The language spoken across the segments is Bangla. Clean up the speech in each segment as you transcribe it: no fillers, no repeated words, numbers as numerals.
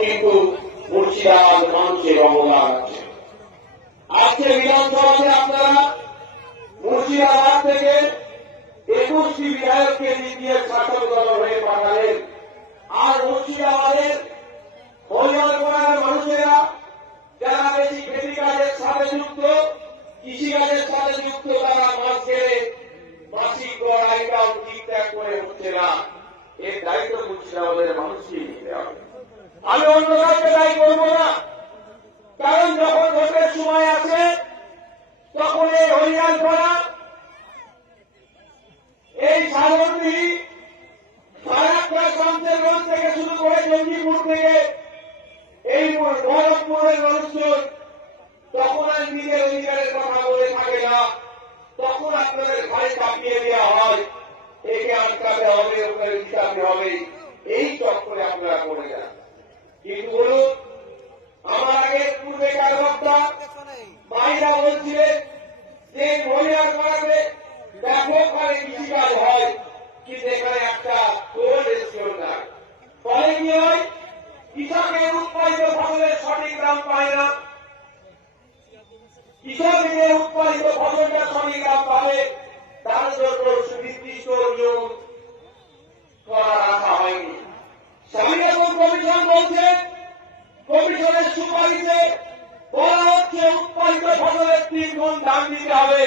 কিন্তু মুর্শিদাবাদ মানুষের অবদান আছে। আজকে বিধানসভাতে আপনারা মুর্শিদাবাদ থেকে 21টি বিধায়ককে জিতিয়ে শাসক দল হয়ে পাঠালেন। আর মুর্শিদাবাদের হরিয়ানার মানুষেরা যারা বেশি খেতি কাজের সাথে যুক্ত, কৃষিকাজের সাথে যুক্ত, তারা মাছ ছেড়ে মাসিক গড় আইকাম ঠিকঠাক করে হচ্ছে না। এর দায়িত্ব মুর্শিদাবাদের মানুষকেই নিতে হবে। আমি অন্য কাউকে দায়ী করবো না, কারণ যখন ভোটের সময় আছে তখন এই হরিয়ানপাড়া, এই সাগরদিঘি, ফারাক্কা, শামসেরগঞ্জ থেকে শুরু করে জঙ্গিপুর থেকে এই বহরমপুরের মানুষজন তখন আর নিজের অধিকারের কথা বলে থাকে না, তখন আপনাদের ঘরে চাপিয়ে দেওয়া হয়, একে আটকাতে হবে, ওকে জিতাতে হবে, এই চক্করে আপনারা করে যান। কিন্তু বলুন, আমার আগে পূর্বেকার বক্তা ভাইরা বলছিলেন যে মহিলার কারণে ব্যাপক হারে কৃষিকাজ হয়, কিন্তু এখানে একটা কোল্ড স্টোর নাই। ফলে কি হয়, কৃষকের উৎপাদিত ফসলের সঠিক দাম পায় না। কৃষকের উৎপাদিত ফসলটা সঠিক দাম পাবে, তার জন্য সুনির্দিষ্ট নিয়ম করা রাখা হয়নি। স্বামীনাথন কমিশন বলছে, কমিশনের সুপারিশে বলা হচ্ছে উৎপাদিত ফসলের 3 গুণ দাম দিতে হবে।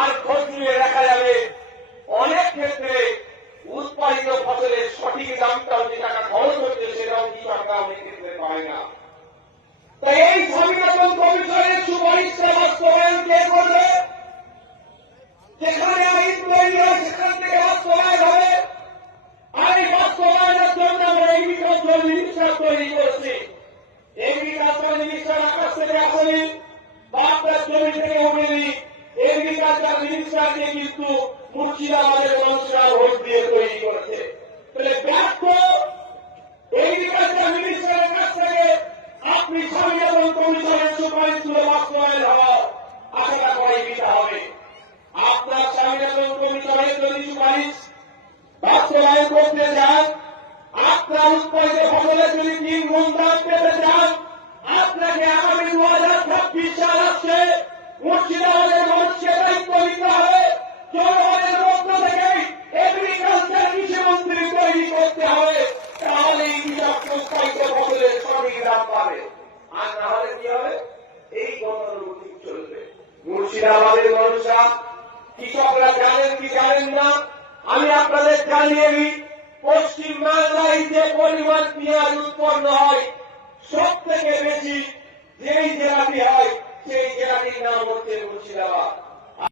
আর খোঁজ নিয়ে দেখা যাবে অনেক ক্ষেত্রে উৎপাদিত ফসলের সঠিক দামটাও যে টাকা খরচ হচ্ছে সেটাও কৃষকরা অনেক ক্ষেত্রে পায় না। তাই এই স্বামীনাথন কমিশনের সুপারিশটা বাস্তবায়ন কে করবে? যেখানে আইন তৈরি হয় সেখান থেকে বাস্তবায়ন হবে। আর এই বাস্তবায়নের জন্য আমরা এগ্রিকালচার মিনিস্টার তৈরি করছি। এগ্রিকালচার মিনিস্টার আকাশ থেকে আসেনি বা আপনার জমি থেকে উঠেনি, এগ্রিকালচার মিনিস্টারকে কিন্তু মুর্শিদাবাদের মানুষরা ভোট দিয়ে তৈরি করেছে। তাহলে ব্যর্থ এগ্রিকালচার মিনিস্টারের কাছ থেকে আপনি স্বামীনাথন কমিশনের সুপারিশগুলো বাস্তবায়ন হওয়ার আশাটা করে দিতে হবে। আপনার স্বামীনাথন কমিশনের যদি সুপারিশ বাস্তবায়ন করতে চান, আপনার উৎপাদিত ফসলের যদি 3 গুণ দাম পেতে চান, আপনাকে আগামী 2026 সাল আসছে মুর্শিদাবাদের মানুষকে দায়িত্ব নিতে হবে। জনগণের পক্ষ থেকে এগ্রিকালচার কৃষিমন্ত্রী তৈরি করতে হবে, তাহলে কৃষক উৎপাদিত ফসলের সঠিক দাম পাবে। আর না হলে কি হবে? এই গতানুগতিক চলবে। মুর্শিদাবাদের মানুষরা, কৃষকরা জানেন কি জানেন না আমি আপনাদের জানিয়ে দিই, পশ্চিম বাংলায় যে পরিমাণ পেঁয়াজ উৎপন্ন হয় সব থেকে বেশি যেই জেলাটি হয় সেই জেলাটির নাম হচ্ছে মুর্শিদাবাদ।